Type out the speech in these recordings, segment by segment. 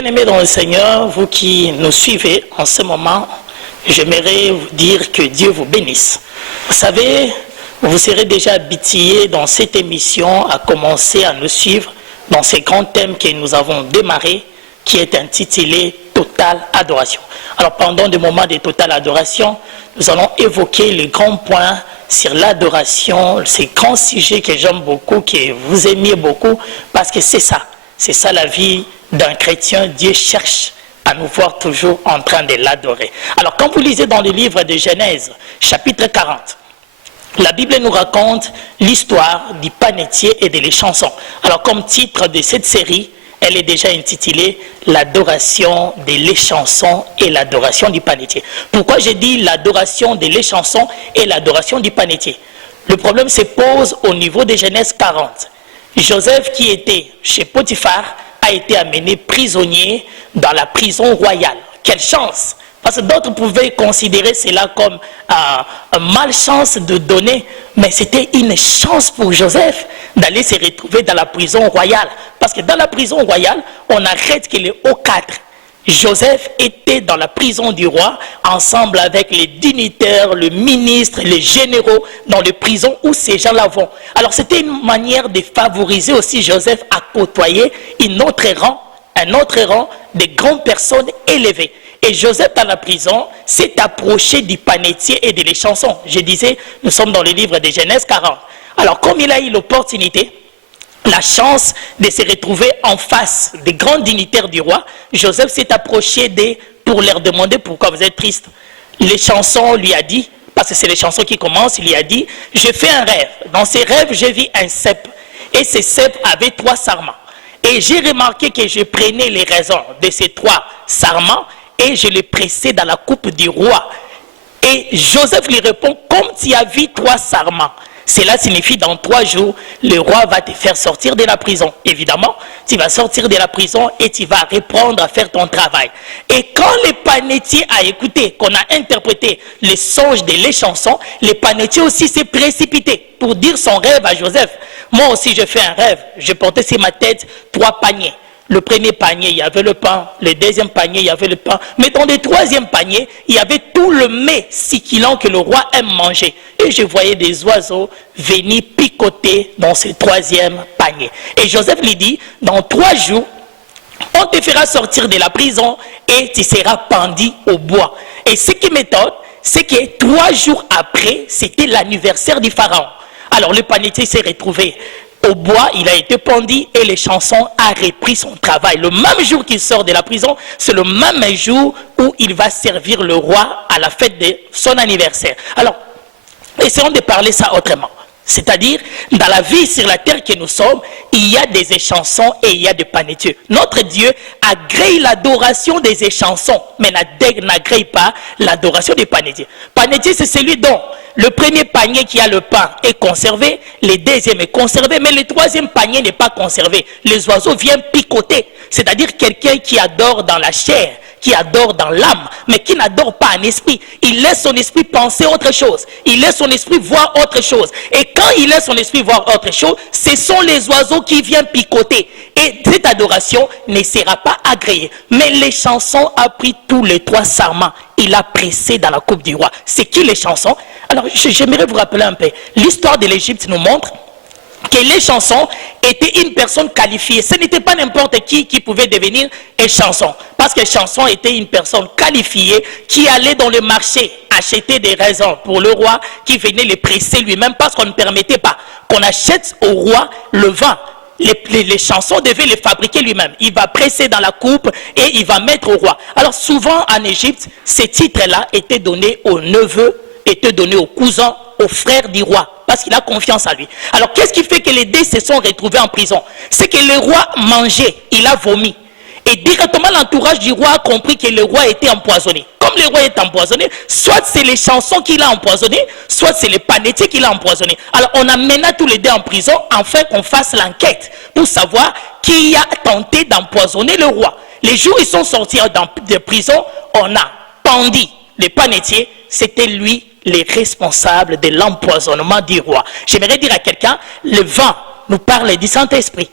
Bien-aimés dans le Seigneur, vous qui nous suivez en ce moment, j'aimerais vous dire que Dieu vous bénisse. Vous savez, vous serez déjà habitués dans cette émission à commencer à nous suivre dans ces grands thèmes que nous avons démarrés, qui est intitulé « Totale adoration ». Alors pendant des moments de totale adoration, nous allons évoquer les grands points sur l'adoration, ces grands sujets que j'aime beaucoup, que vous aimiez beaucoup, parce que c'est ça la vie d'un chrétien. Dieu cherche à nous voir toujours en train de l'adorer. Alors quand vous lisez dans le livre de Genèse, chapitre 40, la Bible nous raconte l'histoire du panetier et de les chansons. Alors comme titre de cette série, elle est déjà intitulée « L'adoration de les chansons et l'adoration du panetier ». Pourquoi j'ai dit l'adoration de les chansons et l'adoration du panetier? Le problème se pose au niveau de Genèse 40. Joseph, qui était chez Potiphar, a été amené prisonnier dans la prison royale. Quelle chance! Parce que d'autres pouvaient considérer cela comme un malchance de donner, mais c'était une chance pour Joseph d'aller se retrouver dans la prison royale. Parce que dans la prison royale, on arrête que les hauts cadres. Joseph était dans la prison du roi, ensemble avec les dignitaires, le ministre, les généraux, dans les prisons où ces gens-là vont. Alors c'était une manière de favoriser aussi Joseph à côtoyer un autre rang de grandes personnes élevées. Et Joseph, dans la prison, s'est approché du panetier et des chansons. Je disais, nous sommes dans le livre de Genèse 40. Alors, comme il a eu l'opportunité, la chance de se retrouver en face des grands dignitaires du roi, Joseph s'est approché d'eux pour leur demander pourquoi vous êtes triste. Les chansons lui a dit, parce que c'est les chansons qui commencent, il lui a dit, j'ai fait un rêve. Dans ces rêves, j'ai vu un cep. Et ce cep avait 3 sarments. Et j'ai remarqué que je prenais les raisons de ces 3 sarments et je les pressais dans la coupe du roi. Et Joseph lui répond, comme tu as vu 3 sarments, cela signifie dans 3 jours, le roi va te faire sortir de la prison. Évidemment, tu vas sortir de la prison et tu vas reprendre à faire ton travail. Et quand le panetier a écouté, qu'on a interprété les songes de les chansons, le panetier aussi s'est précipité pour dire son rêve à Joseph. Moi aussi, je fais un rêve. Je portais sur ma tête 3 paniers. Le premier panier, il y avait le pain. Le deuxième panier, il y avait le pain. Mais dans le 3e panier, il y avait tout le mets succulent que le roi aime manger. Et je voyais des oiseaux venir picoter dans ce 3e panier. Et Joseph lui dit, dans 3 jours, on te fera sortir de la prison et tu seras pendu au bois. Et ce qui m'étonne, c'est que 3 jours après, c'était l'anniversaire du pharaon. Alors le panetier s'est retrouvé au bois, il a été pendu et les chansons a repris son travail. Le même jour qu'il sort de la prison, c'est le même jour où il va servir le roi à la fête de son anniversaire. Alors, essayons de parler ça autrement. C'est-à-dire, dans la vie sur la terre que nous sommes, il y a des chansons et il y a des panetiers. Notre Dieu agrée l'adoration des chansons, mais n'agrée pas l'adoration des panetiers. Panetier, c'est celui dont le premier panier qui a le pain est conservé, le deuxième est conservé, mais le 3e panier n'est pas conservé. Les oiseaux viennent picoter. C'est-à-dire quelqu'un qui adore dans la chair, qui adore dans l'âme, mais qui n'adore pas en esprit. Il laisse son esprit penser autre chose. Il laisse son esprit voir autre chose. Et quand il laisse son esprit voir autre chose, ce sont les oiseaux qui viennent picoter. Et cette adoration ne sera pas agréée. Mais les chansons a pris tous les 3 sarments. Il a pressé dans la coupe du roi. C'est qui les chansons? Alors, j'aimerais vous rappeler un peu. L'histoire de l'Égypte nous montre que les chansons étaient une personne qualifiée. Ce n'était pas n'importe qui pouvait devenir un chanson. Parce que chanson était une personne qualifiée qui allait dans le marché acheter des raisins pour le roi, qui venait les presser lui-même parce qu'on ne permettait pas qu'on achète au roi le vin. Les chansons devaient les fabriquer lui-même. Il va presser dans la coupe et il va mettre au roi. Alors souvent en Égypte, ces titres-là étaient donnés aux neveux, étaient donnés aux cousins, aux frères du roi, parce qu'il a confiance en lui. Alors qu'est-ce qui fait que les 2 se sont retrouvés en prison? C'est que le roi mangeait, il a vomi. Et directement l'entourage du roi a compris que le roi était empoisonné. Comme le roi est empoisonné, soit c'est les chansons qu'il a empoisonné, soit c'est les panetiers qu'il a empoisonné. Alors on amène tous les 2 en prison, afin qu'on fasse l'enquête pour savoir qui a tenté d'empoisonner le roi. Les jours où ils sont sortis de prison, on a pendu les panetiers, c'était lui les responsables de l'empoisonnement du roi. J'aimerais dire à quelqu'un, le vin nous parle du Saint-Esprit.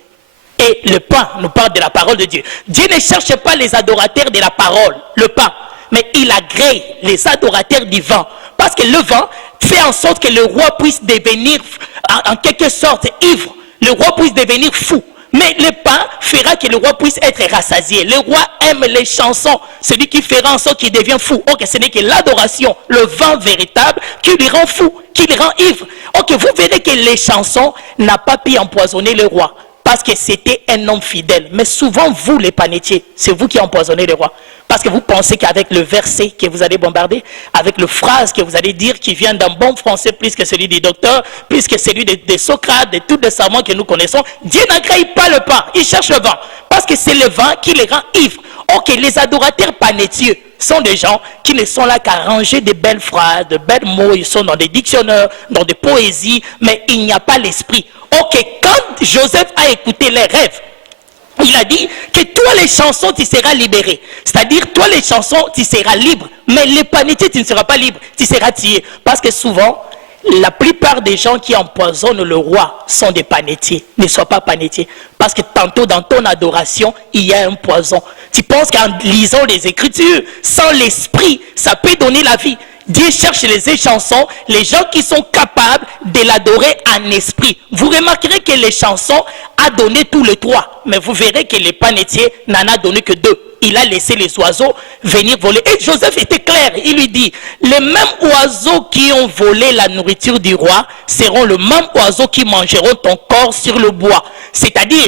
Et le pain nous parle de la parole de Dieu. Dieu ne cherche pas les adorateurs de la parole, le pain, mais il agrée les adorateurs du vin. Parce que le vin fait en sorte que le roi puisse devenir en quelque sorte ivre, le roi puisse devenir fou. Mais le pain fera que le roi puisse être rassasié. Le roi aime les chansons, celui qui fera en sorte qu'il devienne fou. Ok, ce n'est que l'adoration, le vin véritable qui lui rend fou, qui le rend ivre. Ok, vous verrez que les chansons n'ont pas pu empoisonner le roi. Parce que c'était un homme fidèle. Mais souvent, vous, les panetiers, c'est vous qui empoisonnez le roi. Parce que vous pensez qu'avec le verset que vous allez bombarder, avec le phrase que vous allez dire qui vient d'un bon français plus que celui du docteur, plus que celui de Socrate, de tous les savants que nous connaissons, Dieu n'agrée pas le pain, il cherche le vin. Parce que c'est le vin qui les rend ivres. Ok, les adorateurs panetiers sont des gens qui ne sont là qu'à ranger de belles phrases, de belles mots, ils sont dans des dictionnaires, dans des poésies, mais il n'y a pas l'esprit. Ok, quand Joseph a écouté les rêves, il a dit que toi les chansons tu seras libéré. C'est-à-dire toi les chansons tu seras libre. Mais les panetiers tu ne seras pas libre, tu seras tué. Parce que souvent, la plupart des gens qui empoisonnent le roi sont des panetiers. Ne sois pas panetier. Parce que tantôt dans ton adoration, il y a un poison. Tu penses qu'en lisant les Écritures, sans l'esprit, ça peut donner la vie. Dieu cherche les chansons, les gens qui sont capables de l'adorer en esprit. Vous remarquerez que les chansons a donné tous les trois, mais vous verrez que les panetiers n'en a donné que deux. Il a laissé les oiseaux venir voler. Et Joseph était clair, il lui dit, les mêmes oiseaux qui ont volé la nourriture du roi seront les mêmes oiseaux qui mangeront ton corps sur le bois. C'est-à-dire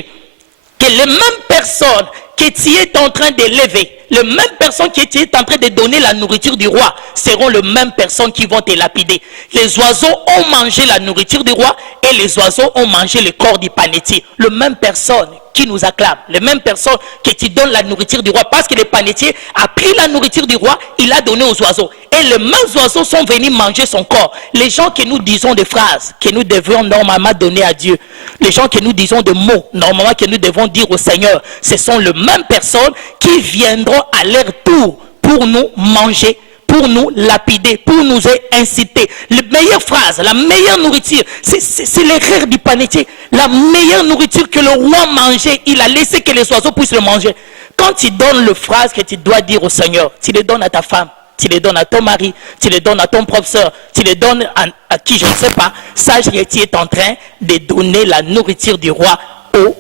que les mêmes personnes que tu es en train d'élever, les mêmes personnes que tu es en train de donner la nourriture du roi seront les mêmes personnes qui vont te lapider. Les oiseaux ont mangé la nourriture du roi et les oiseaux ont mangé le corps du panetier. Les mêmes personnes qui nous acclament, les mêmes personnes que tu donnes la nourriture du roi, parce que le panetier a pris la nourriture du roi, il l'a donné aux oiseaux. Et les mêmes oiseaux sont venus manger son corps. Les gens que nous disons des phrases que nous devons normalement donner à Dieu, les gens que nous disons des mots normalement que nous devons dire au Seigneur, ce sont les mêmes personnes qui viendront à leur tour pour nous manger, pour nous lapider, pour nous inciter. La meilleure phrase, la meilleure nourriture, c'est l'erreur du panetier. La meilleure nourriture que le roi mangeait, il a laissé que les oiseaux puissent le manger. Quand tu donnes le phrase que tu dois dire au Seigneur, tu le donnes à ta femme, tu le donnes à ton mari, tu le donnes à ton professeur, tu le donnes à qui je ne sais pas, sache que tu es en train de donner la nourriture du roi aux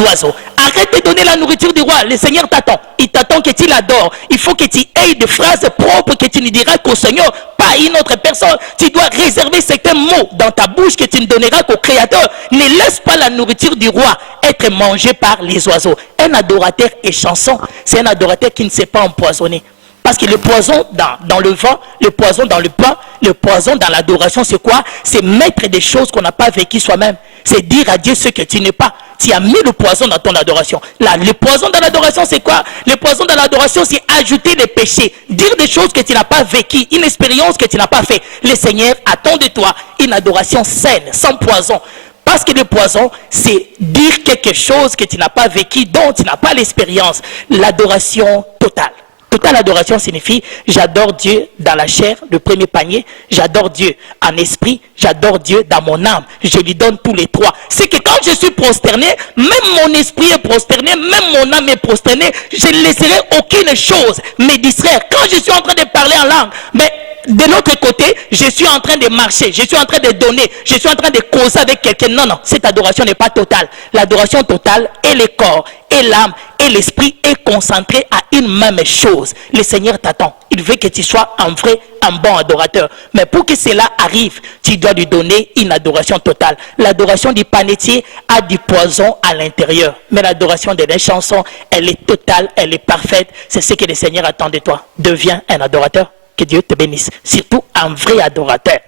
oiseaux. Arrête de donner la nourriture du roi. Le Seigneur t'attend. Il t'attend que tu l'adores. Il faut que tu aies des phrases propres que tu ne diras qu'au Seigneur, pas à une autre personne. Tu dois réserver certains mots dans ta bouche que tu ne donneras qu'au Créateur. Ne laisse pas la nourriture du roi être mangée par les oiseaux. Un adorateur et chanson, c'est un adorateur qui ne s'est pas empoisonné. Parce que le poison dans le vin, le poison dans le pain, le poison dans l'adoration, c'est quoi? C'est mettre des choses qu'on n'a pas vécues soi-même. C'est dire à Dieu ce que tu n'es pas. Tu as mis le poison dans ton adoration. Là, le poison dans l'adoration, c'est quoi? Le poison dans l'adoration, c'est ajouter des péchés. Dire des choses que tu n'as pas vécues, une expérience que tu n'as pas fait. Le Seigneur attend de toi une adoration saine, sans poison. Parce que le poison, c'est dire quelque chose que tu n'as pas vécu, dont tu n'as pas l'expérience. L'adoration totale. Totale adoration signifie j'adore Dieu dans la chair, le premier panier, j'adore Dieu en esprit, j'adore Dieu dans mon âme, je lui donne tous les trois. C'est que quand je suis prosterné, même mon esprit est prosterné, même mon âme est prosternée, je ne laisserai aucune chose me distraire. Quand je suis en train de parler en langue, mais de l'autre côté, je suis en train de marcher, je suis en train de donner, je suis en train de causer avec quelqu'un. Non, non, cette adoration n'est pas totale. L'adoration totale est le corps, et l'âme, et l'esprit est concentré à une même chose. Le Seigneur t'attend. Il veut que tu sois un vrai, un bon adorateur. Mais pour que cela arrive, tu dois lui donner une adoration totale. L'adoration du panetier a du poison à l'intérieur. Mais l'adoration de la chanson, elle est totale, elle est parfaite. C'est ce que le Seigneur attend de toi. Deviens un adorateur. Que Dieu te bénisse. Surtout un vrai adorateur.